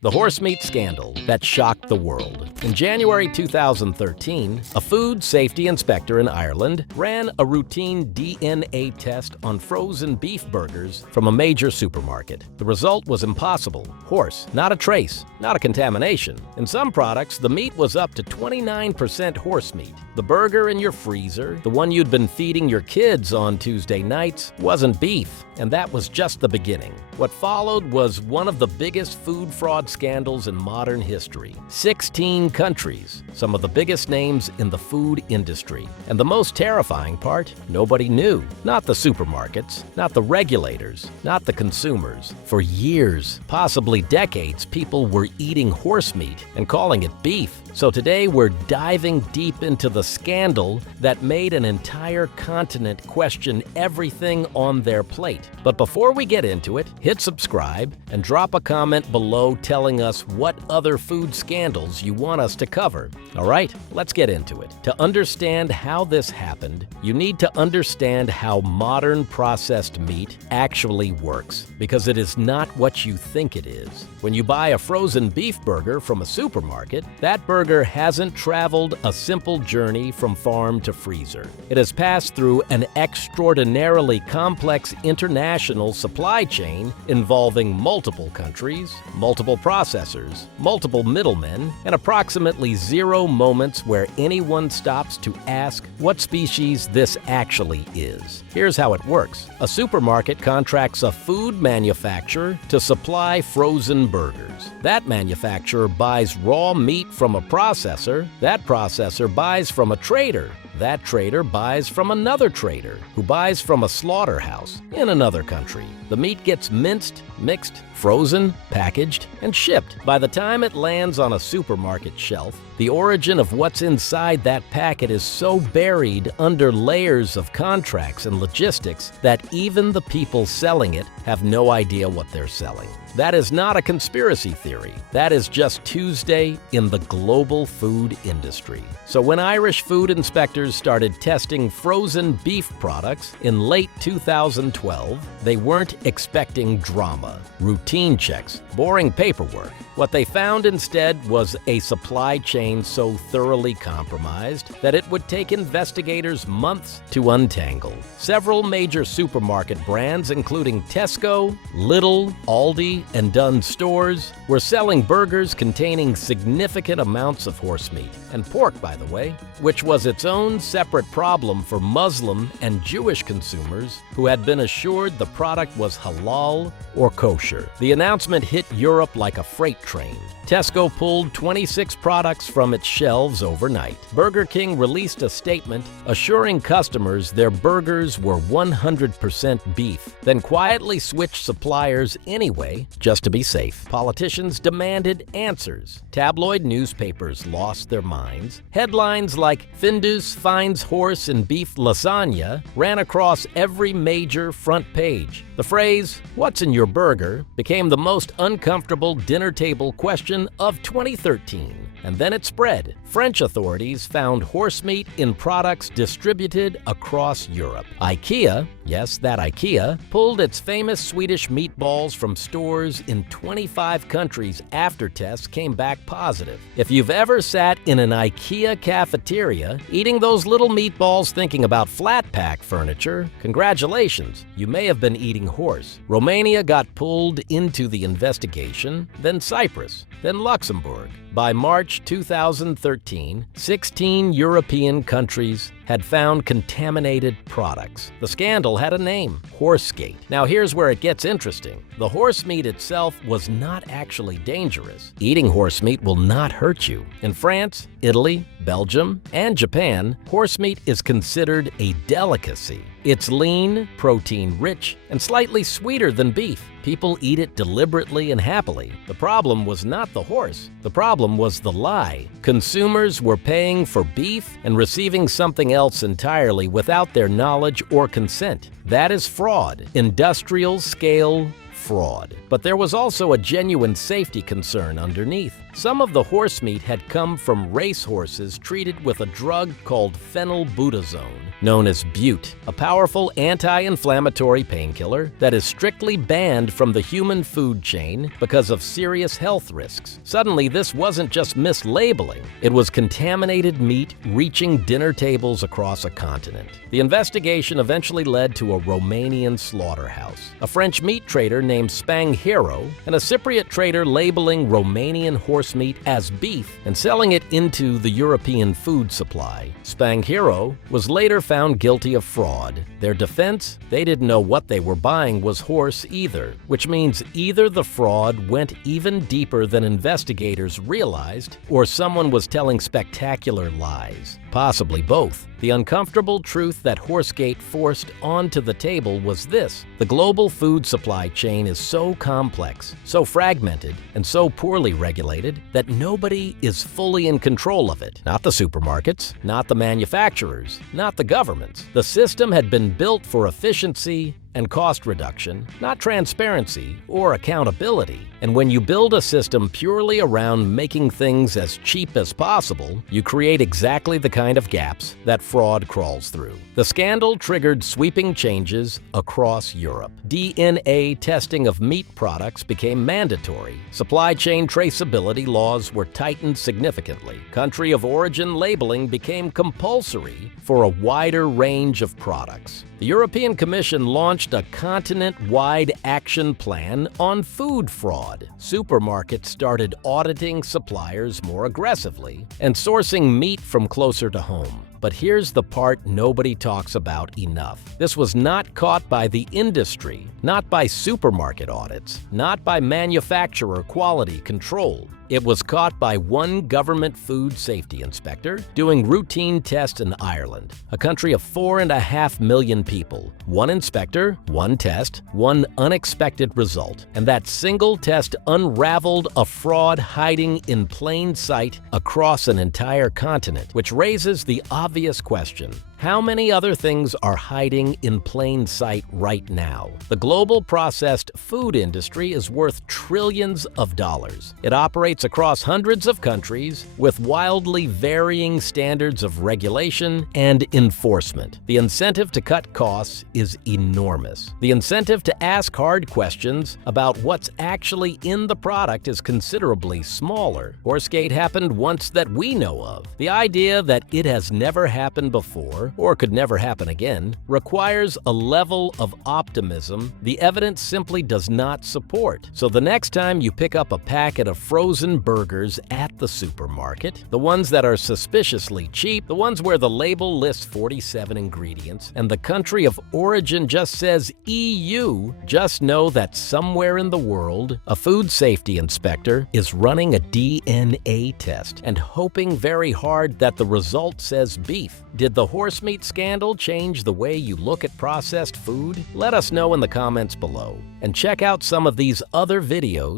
The horsemeat scandal that shocked the world. In January 2013, a food safety inspector in Ireland ran a routine DNA test on frozen beef burgers from a major supermarket. The result was impossible. Horse, not a trace, not a contamination. In some products, the meat was up to 29% horse meat. The burger in your freezer, the one you'd been feeding your kids on Tuesday nights, wasn't beef, and that was just the beginning. What followed was one of the biggest food fraud scandals in modern history. 16 countries, some of the biggest names in the food industry. And the most terrifying part, nobody knew. Not the supermarkets, not the regulators, not the consumers. For years, possibly decades, people were eating horse meat and calling it beef. So today we're diving deep into the scandal that made an entire continent question everything on their plate. But before we get into it, hit subscribe and drop a comment below telling us what other food scandals you want us to cover. All right, let's get into it. To understand how this happened, you need to understand how modern processed meat actually works, because it is not what you think it is. When you buy a frozen beef burger from a supermarket, that burger hasn't traveled a simple journey from farm to freezer. It has passed through an extraordinarily complex international supply chain involving multiple countries, multiple processors, multiple middlemen, and approximately 0 moments where anyone stops to ask what species this actually is. Here's how it works. A supermarket contracts a food manufacturer to supply frozen burgers. That manufacturer buys raw meat from a processor. That processor buys from a trader. That trader buys from another trader, who buys from a slaughterhouse in another country. The meat gets minced, mixed, frozen, packaged, and shipped. By the time it lands on a supermarket shelf, the origin of what's inside that packet is so buried under layers of contracts and logistics that even the people selling it have no idea what they're selling. That is not a conspiracy theory. That is just Tuesday in the global food industry. So when Irish food inspectors started testing frozen beef products in late 2012, they weren't expecting drama, routine checks, boring paperwork. What they found instead was a supply chain so thoroughly compromised that it would take investigators months to untangle. Several major supermarket brands, including Tesco, Lidl, Aldi, and Dunnes Stores, were selling burgers containing significant amounts of horse meat, and pork, by the way, which was its own separate problem for Muslim and Jewish consumers who had been assured the product was halal or kosher. The announcement hit Europe like a freight train. Tesco pulled 26 products from its shelves overnight. Burger King released a statement assuring customers their burgers were 100% beef, then quietly switched suppliers anyway, just to be safe. Politicians demanded answers. Tabloid newspapers lost their minds. Headlines like "Findus finds horse and beef lasagna" ran across every major front page. The phrase, "What's in your burger?" became the most uncomfortable dinner table question of 2013. And then it spread. French authorities found horse meat in products distributed across Europe. IKEA, yes, that IKEA, pulled its famous Swedish meatballs from stores in 25 countries after tests came back positive. If you've ever sat in an IKEA cafeteria eating those little meatballs thinking about flat pack furniture, congratulations, you may have been eating horse. Romania got pulled into the investigation, then Cyprus, then Luxembourg. By March 2013, 16 European countries had found contaminated products. The scandal had a name, Horsegate. Now here's where it gets interesting. The horse meat itself was not actually dangerous. Eating horse meat will not hurt you. In France, Italy, Belgium, and Japan, horse meat is considered a delicacy. It's lean, protein-rich, and slightly sweeter than beef. People eat it deliberately and happily. The problem was not the horse. The problem was the lie. Consumers were paying for beef and receiving something else entirely without their knowledge or consent. That is fraud, industrial-scale fraud. But there was also a genuine safety concern underneath. Some of the horse meat had come from race horses treated with a drug called phenylbutazone. known as bute, a powerful anti-inflammatory painkiller that is strictly banned from the human food chain because of serious health risks. Suddenly, this wasn't just mislabeling, it was contaminated meat reaching dinner tables across a continent. The investigation eventually led to a Romanian slaughterhouse, a French meat trader named Spanghero, and a Cypriot trader labeling Romanian horse meat as beef and selling it into the European food supply. Spanghero was later found guilty of fraud. Their defense? They didn't know what they were buying was horse either, which means either the fraud went even deeper than investigators realized, or someone was telling spectacular lies. Possibly both. The uncomfortable truth that Horsemeat forced onto the table was this: the global food supply chain is so complex, so fragmented, and so poorly regulated that nobody is fully in control of it. Not the supermarkets, not the manufacturers, not the governments. The system had been built for efficiency and cost reduction, not transparency or accountability. And when you build a system purely around making things as cheap as possible, you create exactly the kind of gaps that fraud crawls through. The scandal triggered sweeping changes across Europe. DNA testing of meat products became mandatory. Supply chain traceability laws were tightened significantly. Country of origin labeling became compulsory for a wider range of products. The European Commission launched a continent-wide action plan on food fraud. Supermarkets started auditing suppliers more aggressively and sourcing meat from closer to home. But here's the part nobody talks about enough. This was not caught by the industry, not by supermarket audits, not by manufacturer quality control. It was caught by one government food safety inspector doing routine tests in Ireland, a country of 4.5 million people. One inspector, one test, one unexpected result. And that single test unraveled a fraud hiding in plain sight across an entire continent, which raises the obvious question: how many other things are hiding in plain sight right now? The global processed food industry is worth trillions of dollars. It operates across hundreds of countries with wildly varying standards of regulation and enforcement. The incentive to cut costs is enormous. The incentive to ask hard questions about what's actually in the product is considerably smaller. Horsemeat happened once that we know of. The idea that it has never happened before or could never happen again requires a level of optimism the evidence simply does not support. So the next time you pick up a packet of frozen burgers at the supermarket, the ones that are suspiciously cheap, the ones where the label lists 47 ingredients, and the country of origin just says EU, just know that somewhere in the world, a food safety inspector is running a DNA test and hoping very hard that the result says beef. Did the Horsemeat scandal change the way you look at processed food? Let us know in the comments below. And check out some of these other videos